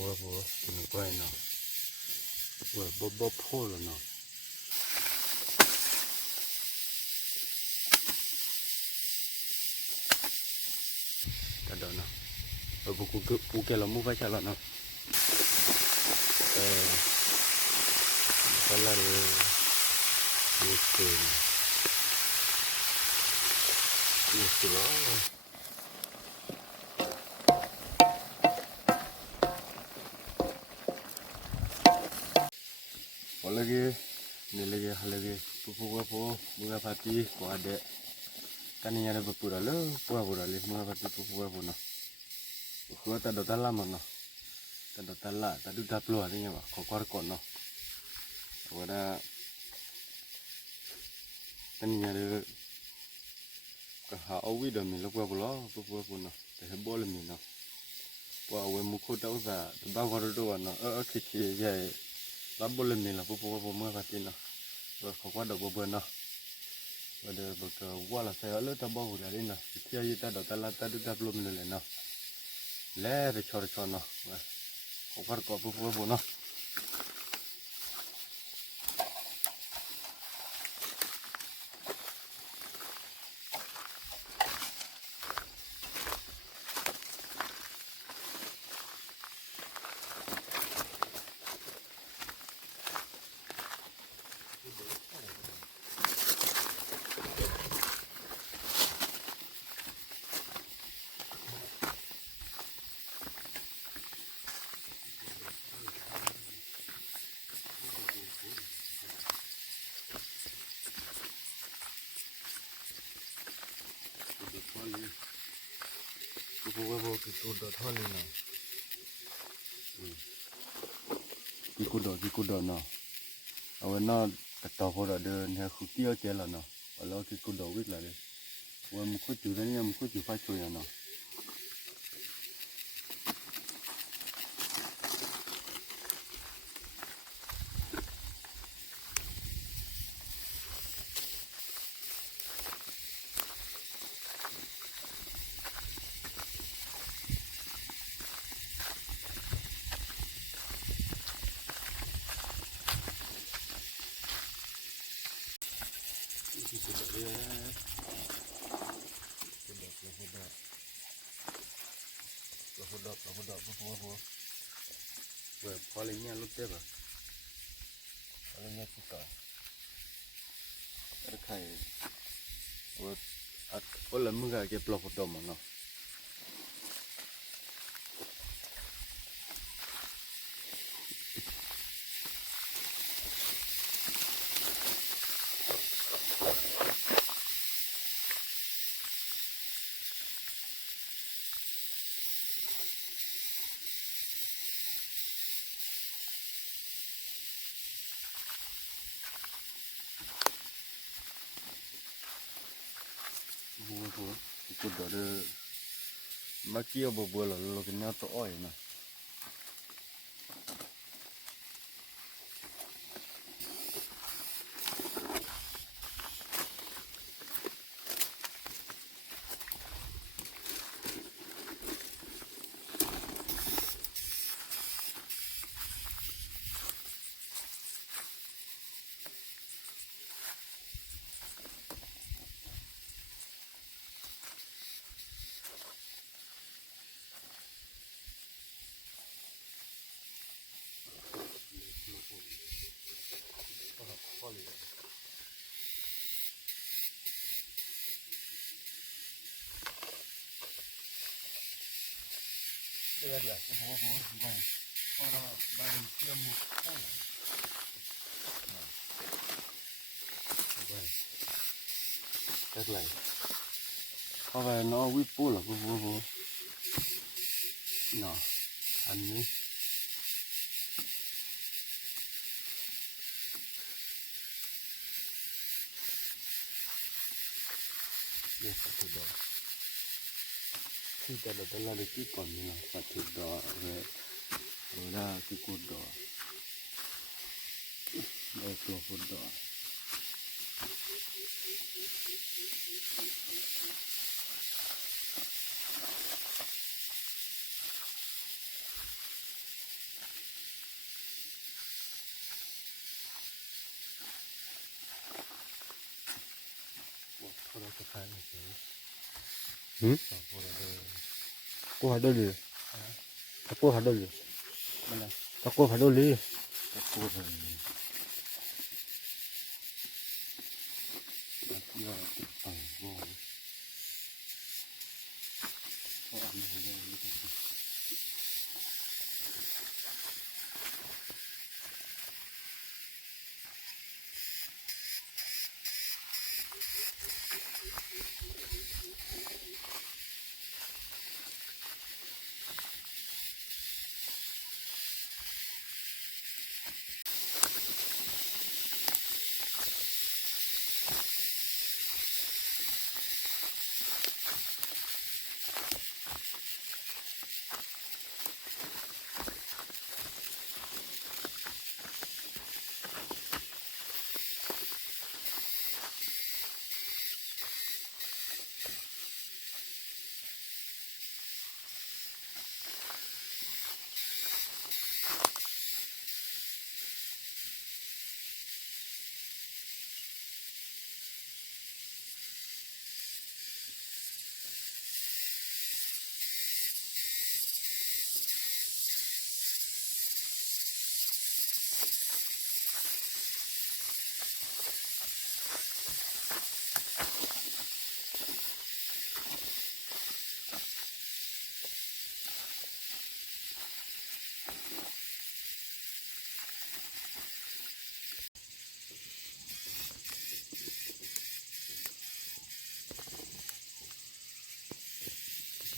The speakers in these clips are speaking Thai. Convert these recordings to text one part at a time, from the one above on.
Bobo, no bueno. Well, Bobo Polo, no. Kadona. Buku la mu baca la no. Kala de este lo. Lagi ni lagi halagi pupu bunga pati ko ada kaninya ada pura lo pura le bunga pati pupu no ko ta do tala no ta do tala ta du daplo arinya ba ko kor ko no wala kaninya de ka ha owi do mi lo pupu no te bol mi no wa we mu ko ta usa ba ko do no kiki ye la boleh ni la pupu mo pati no ko kwa do bo no ada baka wala saya le ta ba hu la no tia yi ta do ta la ta du ta blom le no le de chor no ko par ko pupu no pupu kiku do thoni no kiku do no awe no ta ko do de ne khu tio che la no alo kiku do wit la le wa mu ku ju ne mu ku ju fa chu ya no pupu we palingnya lu te ba palingnya kita kai we at ola muga ke plok do mo no itu dari makia bobola lo kena to oi na ya pupu bai ora bai dia mu bai tak lai ora no wi pu la pupu no ani ya satu do kita ada telah dikikon ni lah satu do ora kikudo do ก็ขายไม่เฉย กูหาได้เลยตะกูหาได้เลย มันอะไร ตะกูหาได้เลย ตะกูเลยตะกูว่าโว้ยเขาอันนี้ของเราไม่ต้อง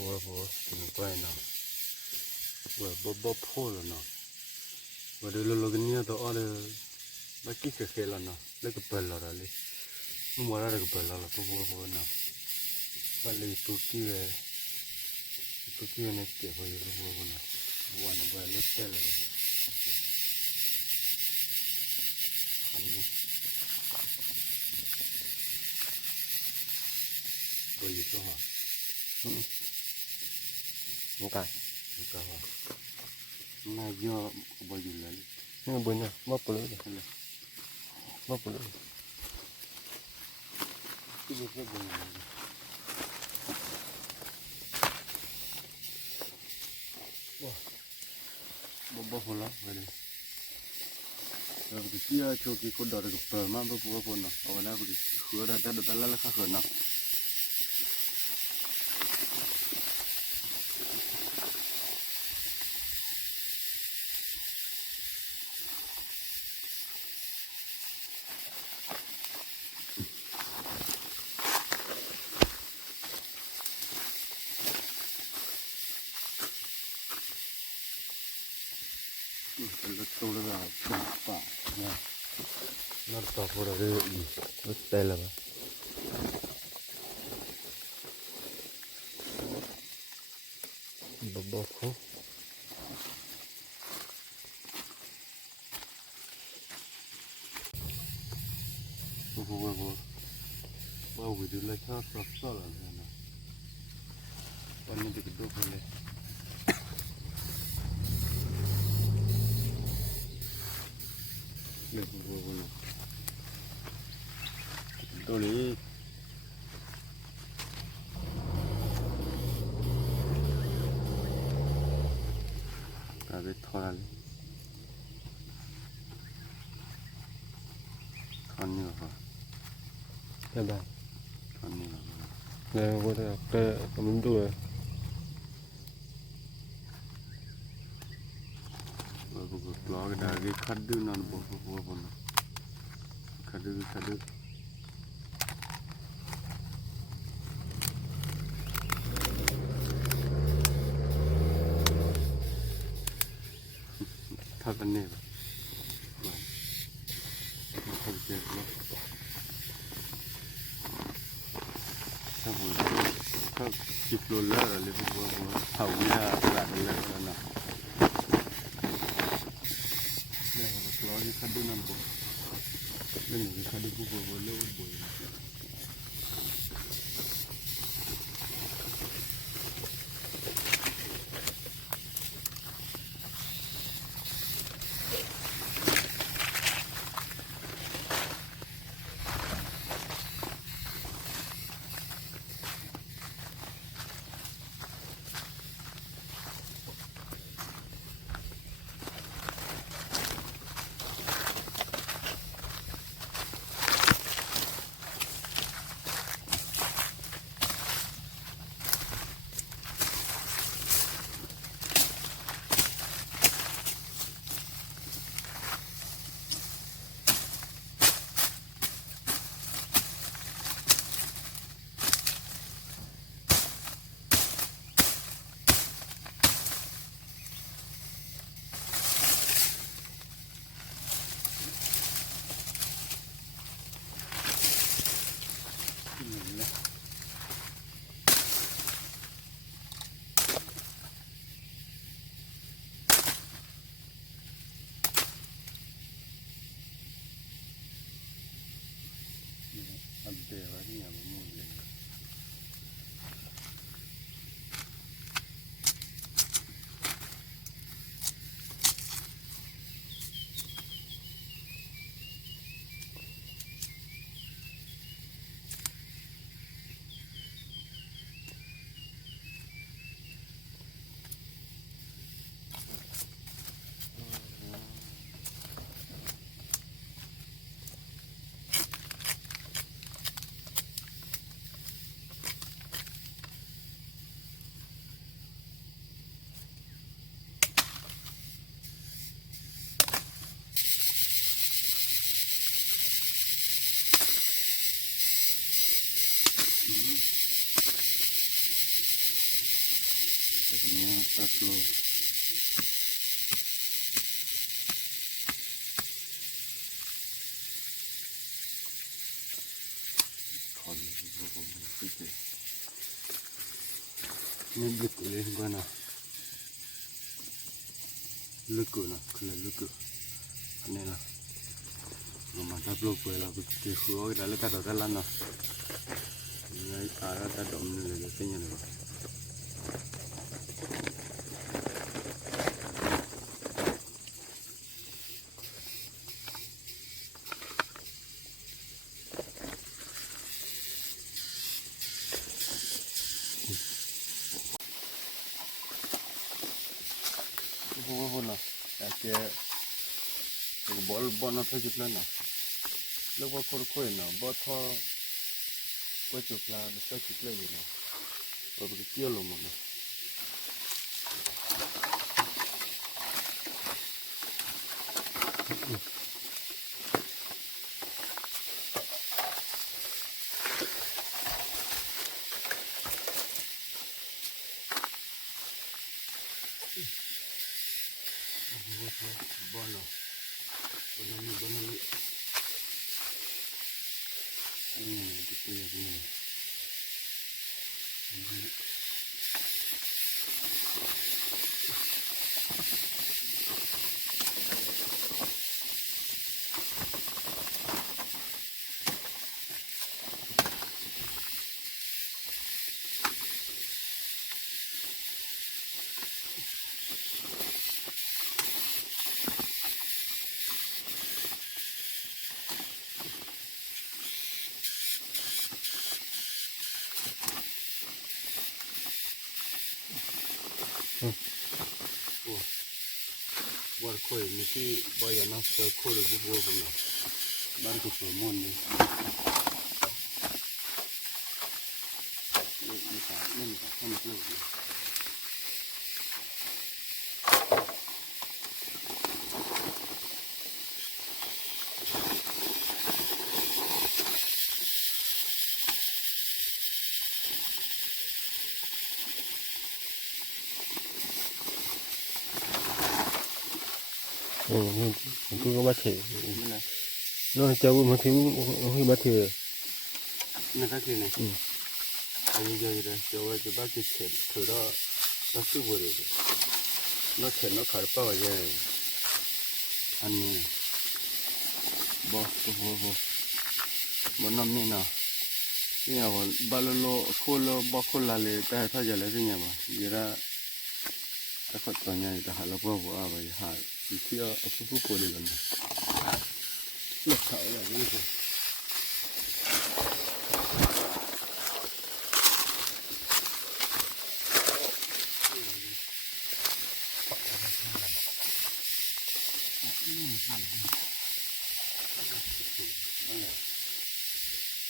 โว้ถึงไปเนาะบ่พอแล้วเนาะว่าเดี๋ยวเรากันเนี่ยตัวอะไรมาคิดเคยแล้วเนาะแล้วก็เปิดแล้วเลยมันว่าอะไรก็เปิดแล้วตัวโว้เนาะว่าเลยตัวกี้เนี่ยเก็บไว้ตัวโว้เนาะวันนี้ว่าเล็กแต่เลยอันนี้ตัวอยู่ตัวห่อมึงกัน ก็ว่าน่าเยอะบ่อยู่แล้วนี่บุญนะมาปลุกเลยมาปลุกที่จะเป็นบ่หัวละไปเลยที่โชว์กี่คนดอดก็เปิดมาบ่พอเนาะเอาไว้แล้วก็คือได้แต่ละละค่าเขินเนาะเป็นรถตู้แล้วก็ป่าเนี่ยนั่นต่อพวกเราได้อีกรถเตลเลยบ่เขาโอ้โหว่าวิดีโอเลยชอบซ้อนเลยนะตอนนี้จะกระโดดเลยเด็กวัวเลยตัวนี้กลายเป็นทอนนี่หรอได้ได้ทอนนี่หรอเนี่ยว่าแต่มันดูเลยว่าพวกปลอกได้กี่ขัดดูนั่นบ่บ่ขัดดูถ้าเป็นเนี่ยมันคงเจ็บแล้วถ้าจิบโลล่าเลยพวกเผาหน้าหลังเลยนะเนี่ยปลอกที่ขัดดูนั่นบ่เรื่องนี้ขัดดูพวกเลี้ยวบ่อย แล้วอันเดียวว่าที่อย่างมันเลยternyata tuh ini betul ya gimana lugu nah kalau lugu aneh lah mantap lu gue lah begitu gue dah lekat dah lah nah ini arah dah dom ni lekatnya ni pun lah, kayak bol nak terjun lah, lepas kau na, botol, kau cuklah, besar cuklah je na, baru kecil loh mana. Bono ini gitu ya ini buat koi mesti bayar nak koi lebih buat mana, baru tu permon ni. Ni tak, sama lagi. Itu có bắt thể nó cháu mà thiếu khi bắt thể Này cái gì này? Anh giờ đây cháu ơi cháu bắt cái thể thử đó nó sư vừa rồi nó thể nó khởi bao giờ anh này bỏ năm nay nào cái nhà mà bao lô khô là lấy cái thay giờ lấy cái nhà mà giờ ra cái phần còn nhà thì hà là bao à vậy hà thì kia ở khu phố này gần này lục thảo là cái gì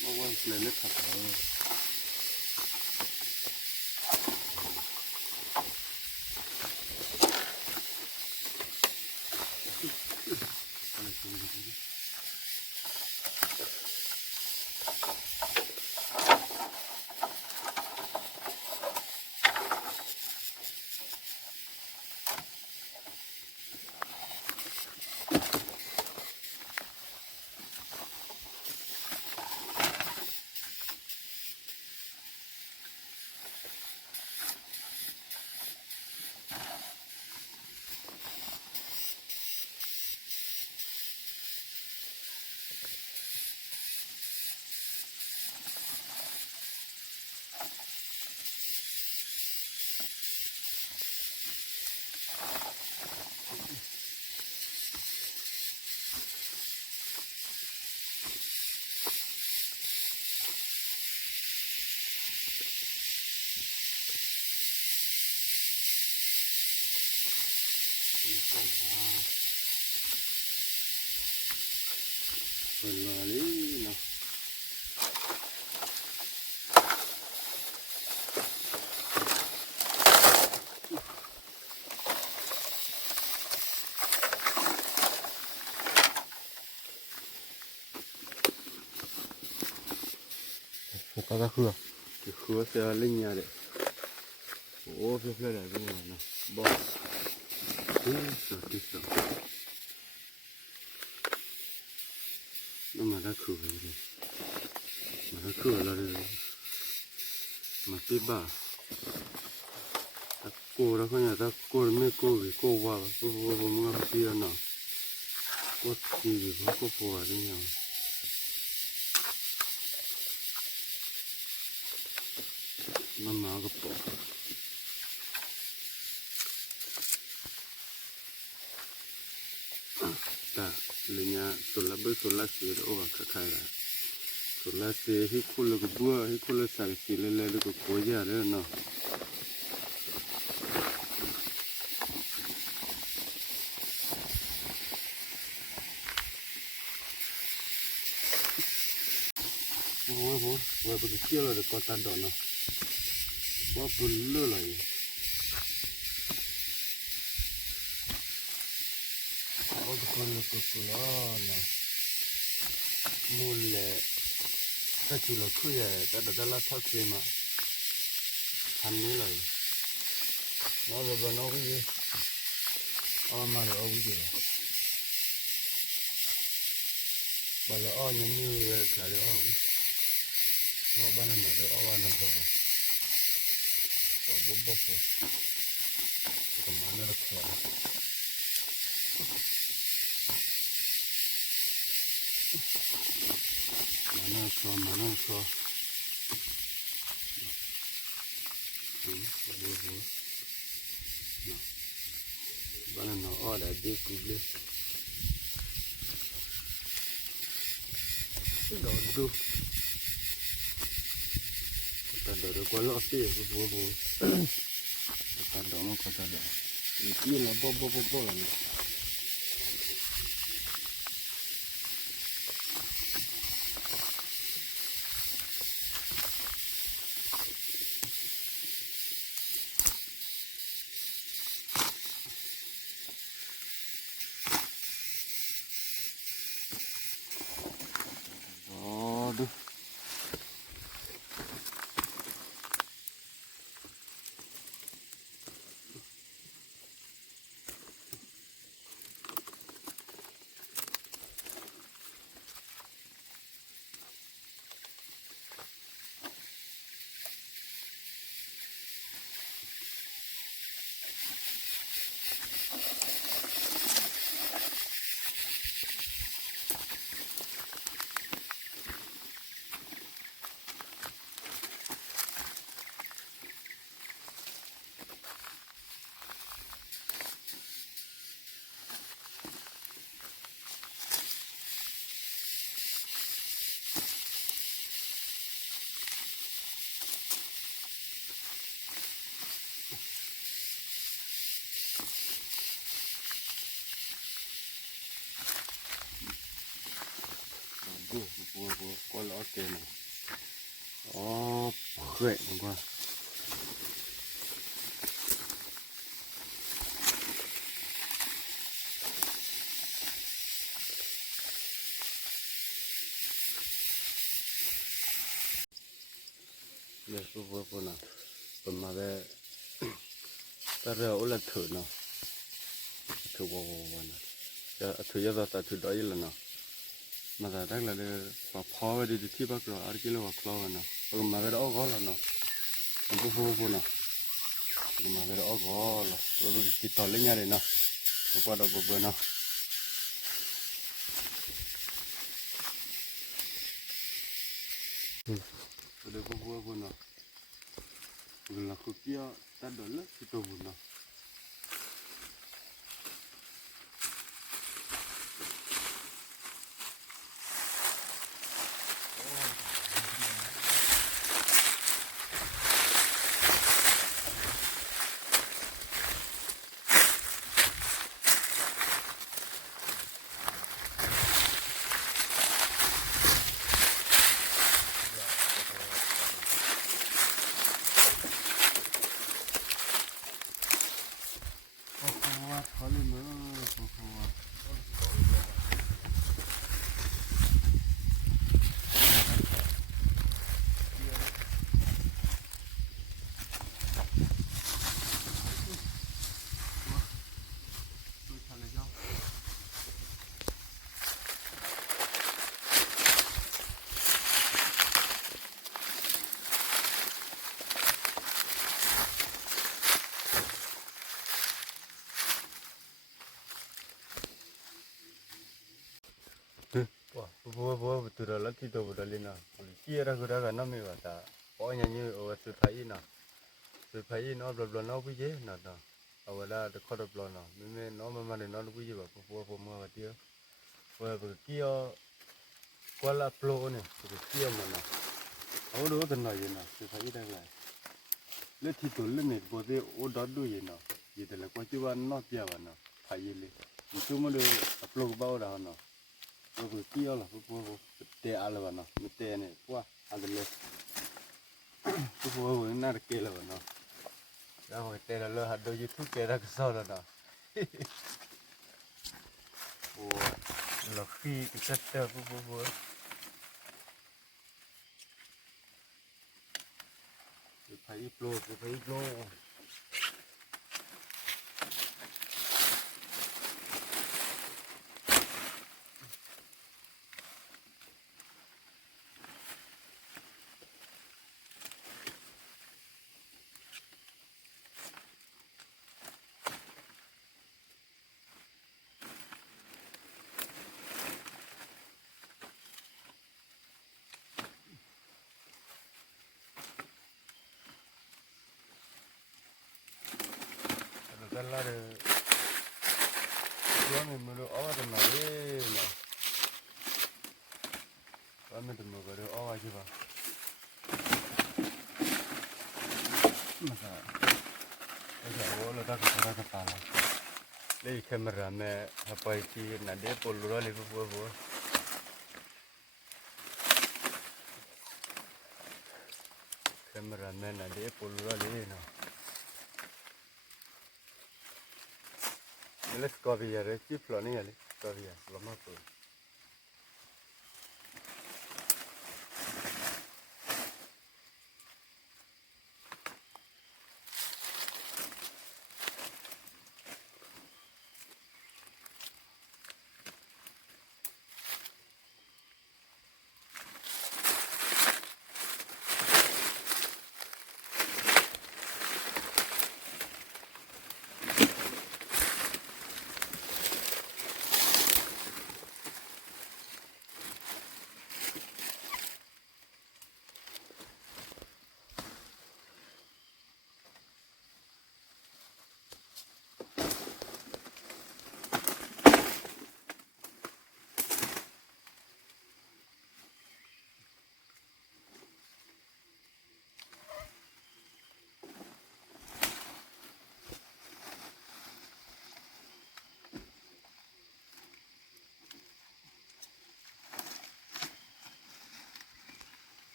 nó quay lên nước thật rồi เป็นมาลีเนาะก็คือคือเสียลิงยาเด้โอ้เพื่อนๆได้เป็นเนาะบ่สุดน้ำมันได้คือเลยมันได้คือแล้วเลยมาติบ้าตะโกแล้วก็เนี่ยตะโกไม่โกวิโกว่าก็มึงก็ตีแล้วเนาะก็ตีก็ปวดเนี่ยมันมาก็ปวดแต่เรื่องนี้ส่วนละเบอร์ส่วนละสีโอ้ก็คล้ายๆกันส่วนละสีให้คุณแล้วก็บัวให้คุณแล้วใส่สีเล็กๆแล้วก็โกยาเด้อเนาะโอ้โหว่าไปเที่ยวแล้วก็ตัดดอกเนาะว่าบุญเลื่อยเลยว่าคนละกุกุลานะมูลเลยถ้าจุลคุยแต่เดี๋ยวเราทักเสียมาทันนี้เลยน้องแบบน้องก็ยี่อ้อมาเลยเอาวิ่งเลยไปแล้วอ้อยังมีเลยขายเลยอ้อวิ่งว่าบ้านนั้นเดี๋ยวอ้อวันนั้นพอว่าบุบบุบก็มาเนี่ยละครับมาเนี่ยครับบุบบ้านนั้นอ้อได้ดีกุบเลยดูแต่เดี๋ยวก็ล้อเสียบุบแต่เดี๋ยวมันก็จะเดี๋ยวอีกทีละบุบเลยดูบัวก็ล้อเกนอ๋อเพื่อนกว่าเดี๋ยวบัวน่ะเป็นมาได้แต่เราอุลถือเนาะถือบัวน่ะจะถือยาต่อถือได้ยังเนาะมาแต่ได้แล้วพอพอไปดีที่บ้านเราอาร์กิโลว่าคลอเนาะก็มาได้ออกก็แล้วเนาะมันบัวเนาะก็มาได้ออกก็แล้วเราติดต่อเล่นยังไงเนาะก็ได้บัวเนาะเดี๋ยวบัวเนาะเราคุกกี้ตัดดอกแล้วที่ตัวบัวเนาะ bo tu la ti to bo le na ki ra ko ra ga na me ba ta po nya ni o su phai na su phai no blo no bu je na na awala de kho do blo no me no ma ne no bu je ba bo mo ba ti bo ki yo kwa la plo ne ki yo ma na o do de na ye na su phai da la le ti to le me bo de o da du ye na ye de la ko ti ba no pya ba na phai ye le tu mo de plo ba o da na bo ki yo la bo te ala ba na me te ne kwa ala le bo na ke la ba na da ho te la lo ha do YouTube ke ra so la na bo lo khi ke te bo phai plo la de yo me lo awa de na le na va me de mo ga de awa ji ba ma sa esa wo lo da ka ra ka pa la le camera me ha pai ki na de po lo le bo camera me na de po lo le na let's go here ci plani ali go here lo ma po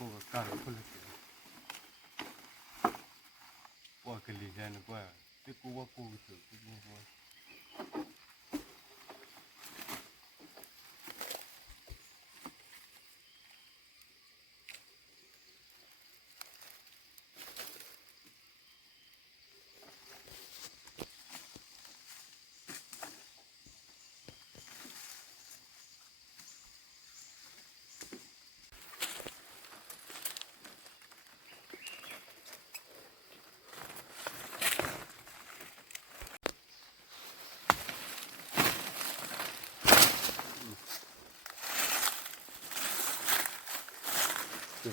po ka ro ko le po ke li ga na po ti ku wa po tu po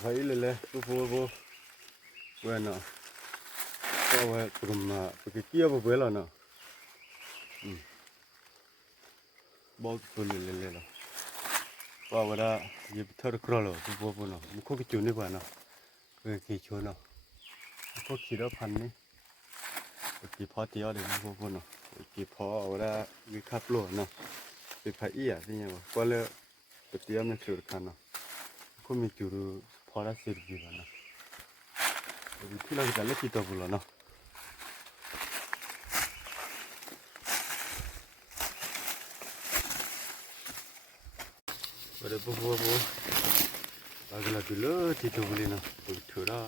phai le bo bueno qua kuma porque kia bo la na bo tu le la qua wada ye thar kro lo bo no ko ki chu ni ba na ki chu no ko ki da phan ni ki pho ti ya de bo no ki pho wada ki khap lo na ki phai ya ti nya ko le ti ya me chu kan na ko mi chu pho ra sir bi ba na ti la ga le ki to bo lo na Pada bo agla dulu titu beli na thura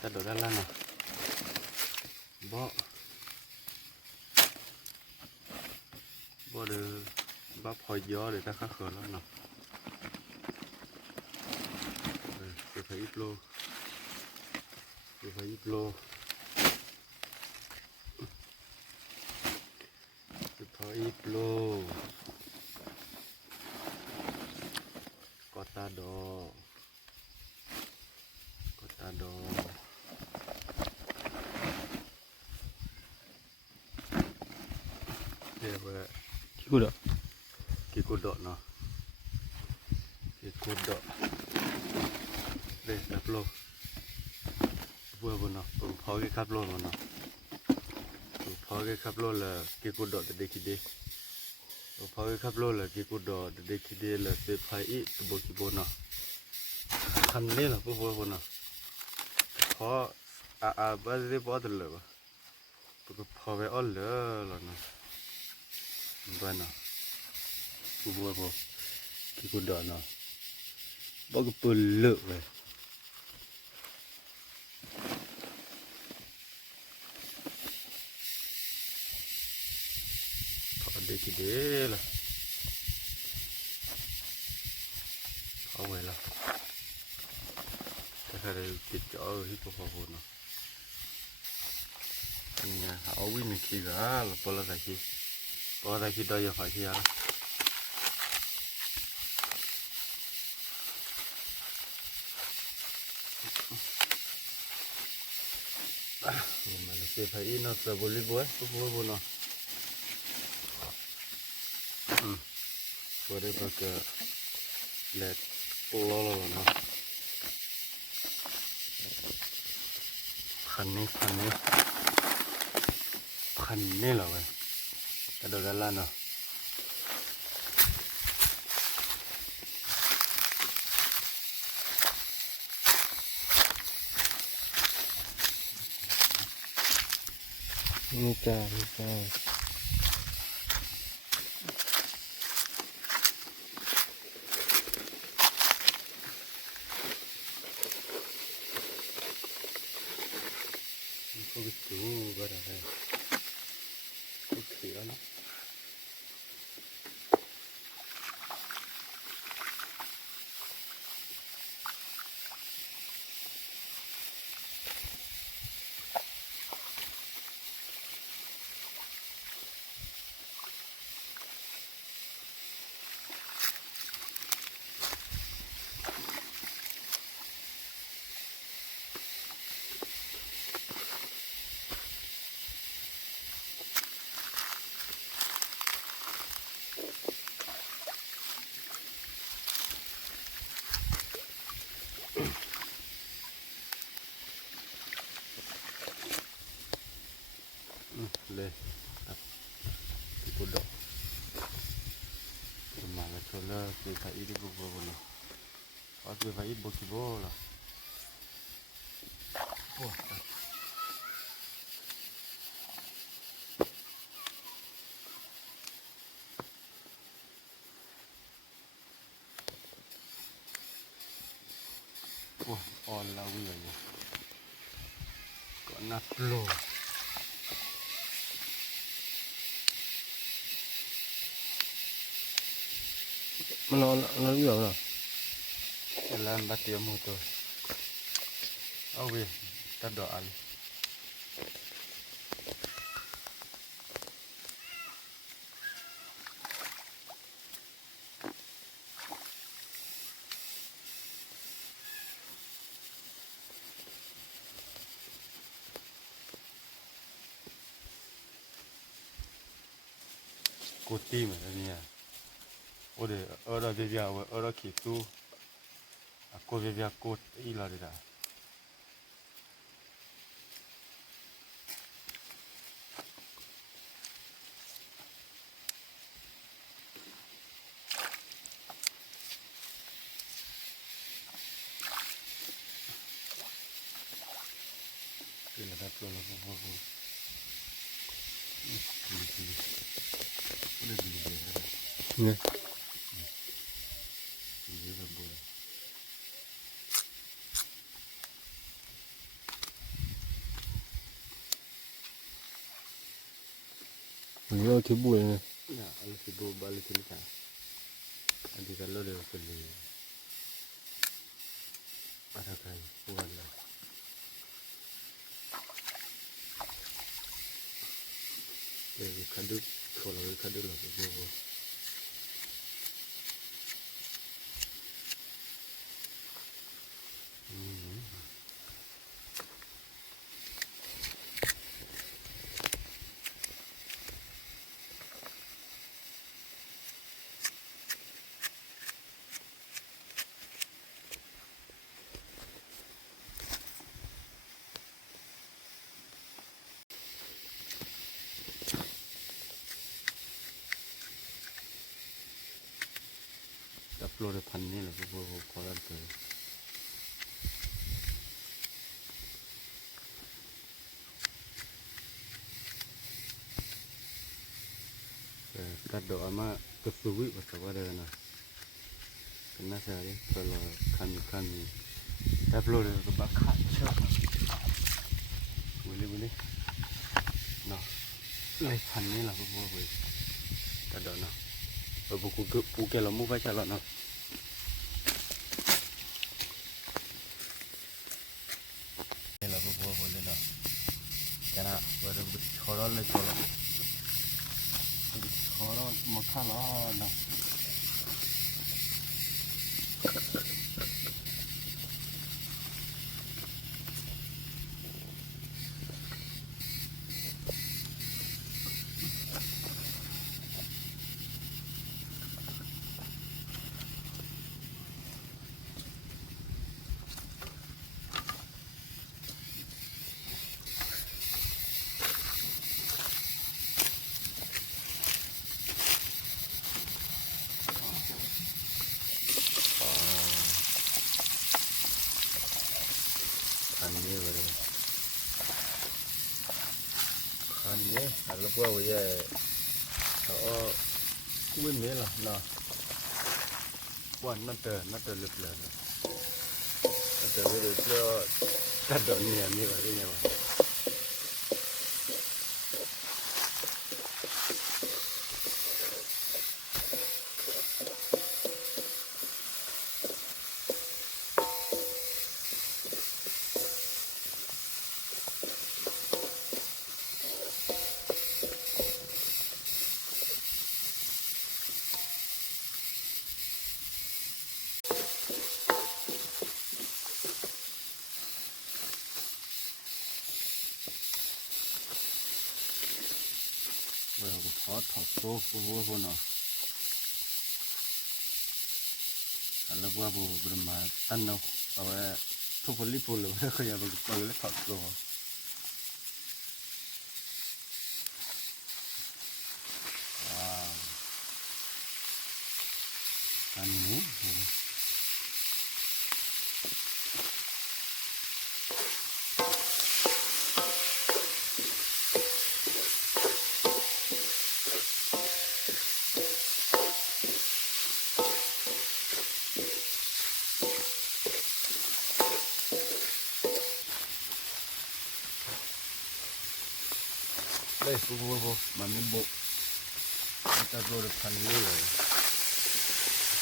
ta do la na bo de ba phoi gió để ta khá khờ lắm nè tôi phải ít lô tôi phải ít lô ก็ตาดอเดี๋ยวว่า ที่กูดอก กีกุดดอกเนาะกีกุดดอกเด้ครับโลบัวบนเนาะพอกีครับโลเนาะพอกีครับโลละกีกุดดอกแต่เด็กคิดดิพอกีครับโลละกีกุดดอกแต่เด็กคิดดิละเซไฟอีตบกีบนเนาะคันนี้ล่ะบัวบนเนาะพอบาสิบ่ตะเลยบ่พอไปอ่อนเลยล่ะเนาะบ่เนาะบัวบ่กีกุดดอกเนาะบ่ก็เปิ้นเลอะเว้ยพอเด็กคิดดิล่ะเอาไว้ล่ะถ้าได้ติดจะเอาฮิปโปโปเนาะอันนี้เอาวิ่งมีขี้กะแล้วปลาตะขี้ได้อย่าฝาขี้อ่ะมาเลยเสียไปอีน่ะสบลิบัวบัวเนาะบัวได้ปากกะเล็ดลอเนาะคันนี้เหรอเว้ยกระโดดด้านล่างเนาะนี่จ้า พวกจูก็ได้พวกเสือเนาะเลยครับที่กุดดอกมาแล้วชนแล้วเสียไปอีกบัวเนาะเอาเสียไปอีกบัวกี่บัวล่ะโอ้อ่อนแล้ววิ่งอยู่ก็นับโล มันนอนอยู่เหรอ Jalan batu motor. Oh weh, tak doa ni. Kuti macam ni ah. Ada dia ada kitu. Aku dia kot ilah dia. Kena dah keluar apa-apa. Pilih. Udah pilih dia. เนี่ย Pilih dah boleh. วันนี้เราถือบุญเลย Ya, kalau sibuk balik sini kan. Nanti kalau dia beli. Ada kan, buat lah. Kadut, kalau kadut lah tu. upload พันนี่แหละพวกขอรับเจอตัดดอกอามากระสุวิภาษาว่าเดินนะเป็นน่าจะดิก็รอคันอัปโหลดก็บักขาดชอบวันนี้เนาะเลยพันนี่แหละพวกตัดดอกเนาะพวกกูแกเรามุ่งไปจัดแล้วเนาะนี่แหละพวกเลยเนาะแค่นั้นวันนี้ชอร้อนเลยชอร้อนมาข้าล้อเนาะคันนี้เลยคันนี้แล้วพวกวิจัยเขาคุยไม่หรอเนาะวันนั่นเตอลึกเลยนั่นเตอไม่ลึกแล้วตัดดอกเนี่ยมีอะไรเนี่ยวะเราก็พอถอดโซ่พวกเนาะแล้วพวกประมาณตั้งเนาะเอาไว้ทุกคนรีบพูดเลยว่าเขาอยากไปแล้วถอดโซ่อันนี้เลยพวกมันไม่บุกมันจะโดนพันเลย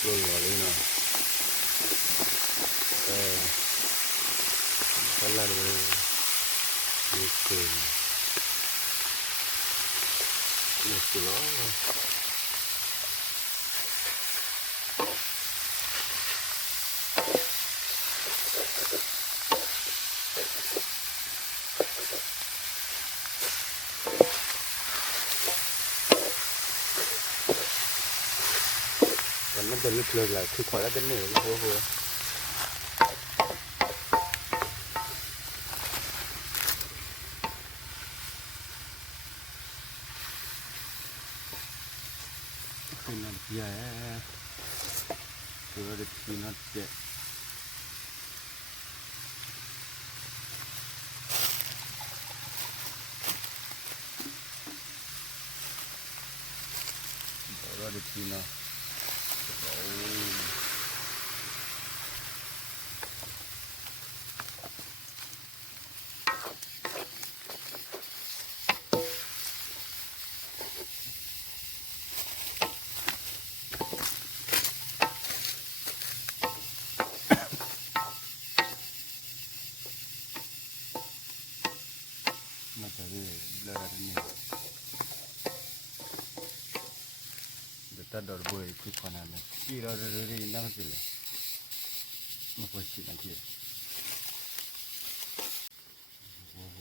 โดนเลยเนาะก็ลาเลยนี่คือล้อมันจะลึกเลยแหละคือขอแล้วเป็นเหนื่อยพวกคือนั่นแย่คือเด็กที่นั่นแย่เราเด็กที่นั่นน่าจะเรื่องอะไรนี่เดี๋ยวตัดดอกบัวคุยขนาดนั้นที่เราเรื่อยๆนั่งสิเลยมาพูดชิมันที่โอ้โห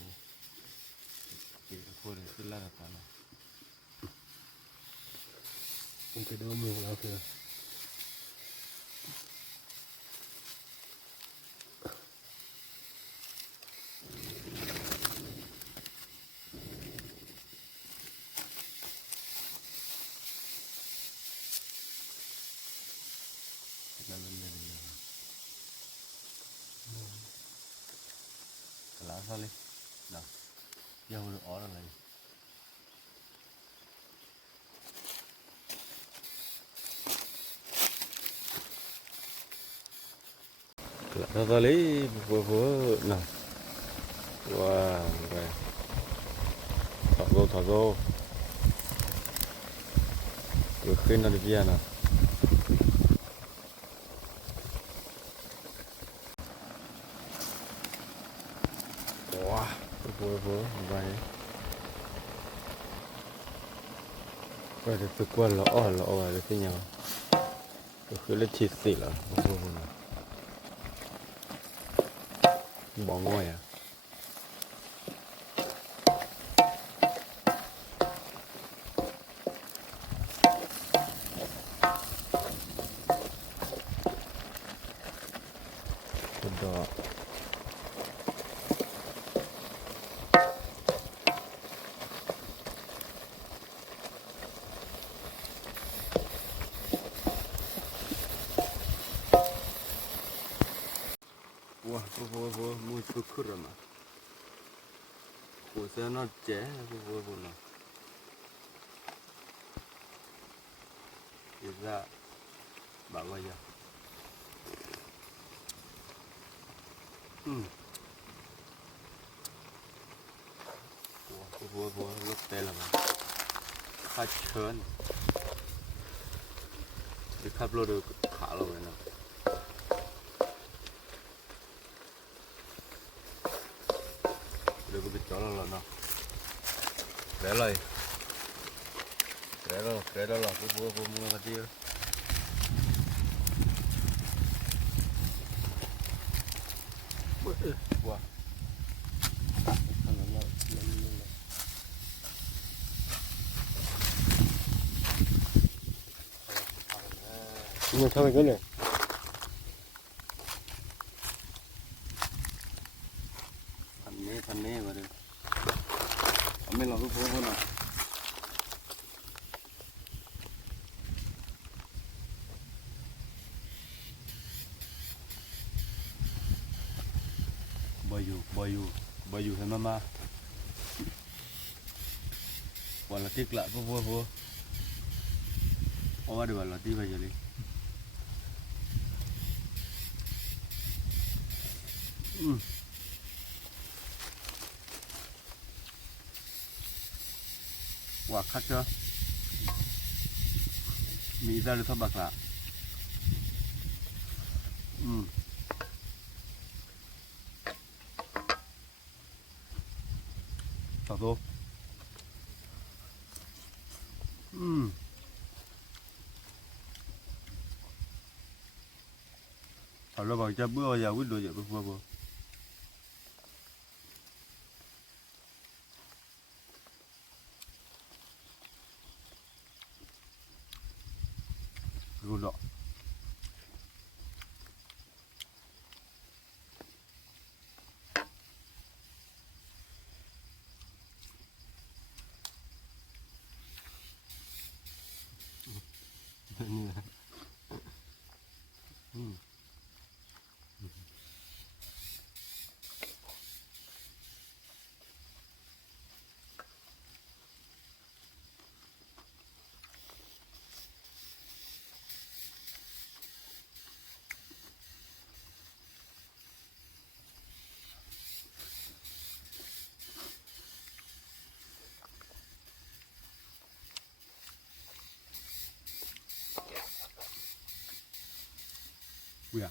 ที่พูดสุดละกันนะมันจะดูมือเราคือ lá sao đi nào dâu được ó rồi lá sao đi vừa nào wow vậy thọ vô vừa khi nào được kia nào wow vừa vậy vậy thì tôi quên lõ rồi cái nhauคือเล่นฉีดสิเหรอโอ้โหบอกง่อยอ่ะดอกว้าวมุ้ยคือขึ้นมาหัวเส้นน่าเจ๊ว้าวนะอีซ่าบ่าวายาว้าวลูกเตะละมั้งข้าเชิญหรือขับรถดูขาเราเลยนะเดี๋ยวก็ไปจอดแล้วเนาะเดี๋ยวเลยเดี๋ยวเราบัวมือกันดีว้ามันทำอะไรกันเนี่ยทันนี้มาเลยไม่ลองพูดหน่อยบอยอยู่ให้มาวันละติ๊กละพูดเอาว่าเดี๋ยววันละติ๊กไปเฉยว่าคัดเจอมีได้หรือทับบักละต่อตัวเอาเราบอกจะเบื่ออย่าวิ่งโดยอย่าเบื่อรู้ดอกนี่แหละเบื่อ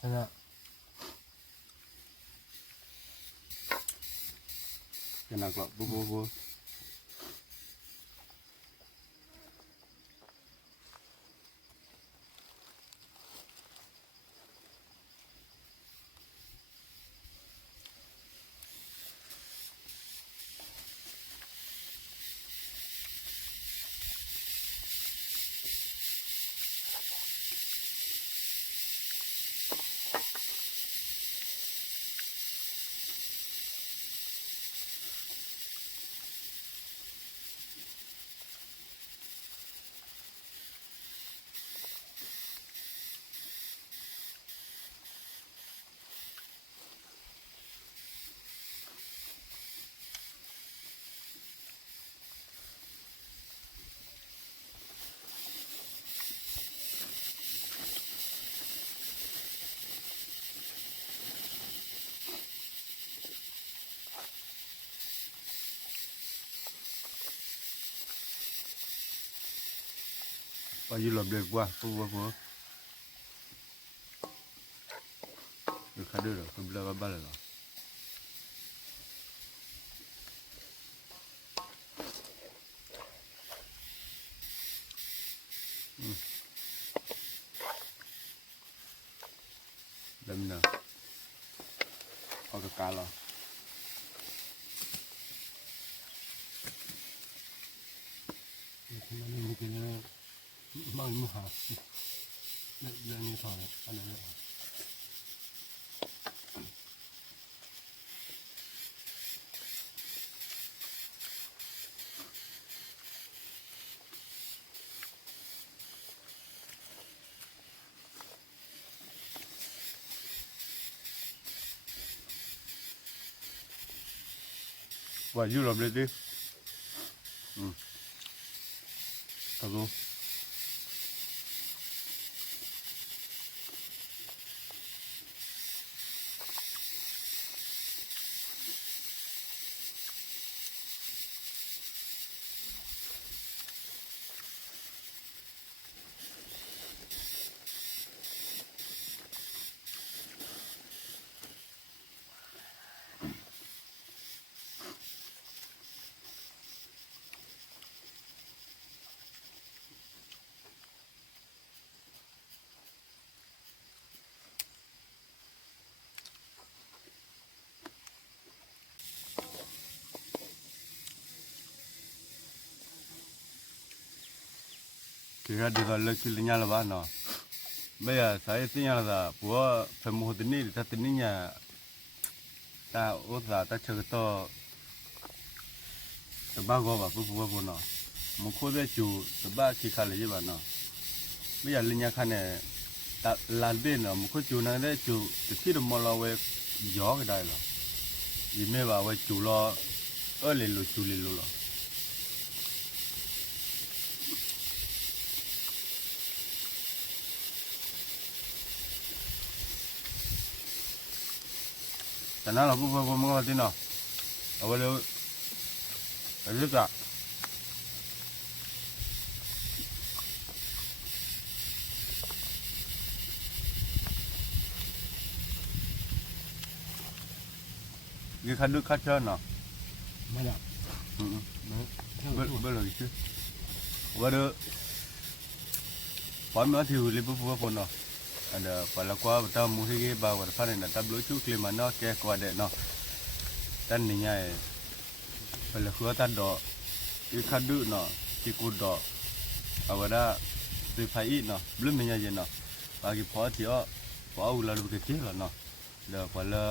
นั่นแหละจะหนักหรอกบัว ว่าอยู่หลบเลยกว่าปุ๊บดูคาดูเหรอคุณเบลว่าบ้าเหรอเริ่มเนาะเอากระกาเหรอมันมีกินแล้วมันมีหาเรื่องนี้ถอยอันนั้น ว่าอยู่หลบเลยดิตะกูคือว่าเดี๋ยวเลิกกินยาละบ้านเนาะไม่อะสายสิ่งอะไรล่ะเพราะว่าเพิ่มหัวตีนี่ถ้าตีนี่เนี่ยตาอุตส่าห์ตาเชิดต่อตบ้าก็แบบปุ๊บเนาะมันโคตรจู่ตบ้าขี้ขาเลยบ้านเนาะไม่อยากเลี้ยงขันเนี่ยตาลานเบนเนาะมันโคตรจู่นั่นได้จู่แต่ที่เรามองเราไว้ย้อนก็ได้หรออีเมื่อว่าไว้จู่รอเลยลุจู่เลยลุหรอแต่นั่นเราปุ๊บมันก็ที่เนาะเอาไว้เลยเรื่องอะยี่ขันดูขัดเชิญเนาะ ไม่ละ เบลเลยชื่อว่าเด้อพอมาที่ลิบุฟคนเนาะอันเดอพอละกว่าตามมูฮิเกบาวร์ฟันเนี่ยตับลูชูคลิมันเนาะแกกว่าเด้เนาะตันนี่ไงพอละกว่าตัดดอกยี่ขันดูเนาะที่กูดอกเอาไว้ได้ไปไฟอีเนาะบลูมันยังเนาะบางทีพอที่อ่ะพอเอาละลูกเกี่ยวเนาะเดี๋ยวพอละ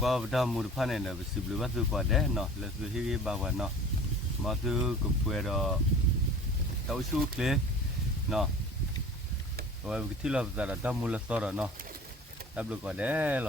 กว่าตามมูฟันเนี่ยสิบลูกว่าตัวกว่าเด้เนาะแล้วตัวฮิเกบาวร์เนาะมาตัวก็เพื่อเต้าชูคลิเนาะว่าที่เราจะทำมูลสอร์เนาะรับรู้ก่อนเด้อ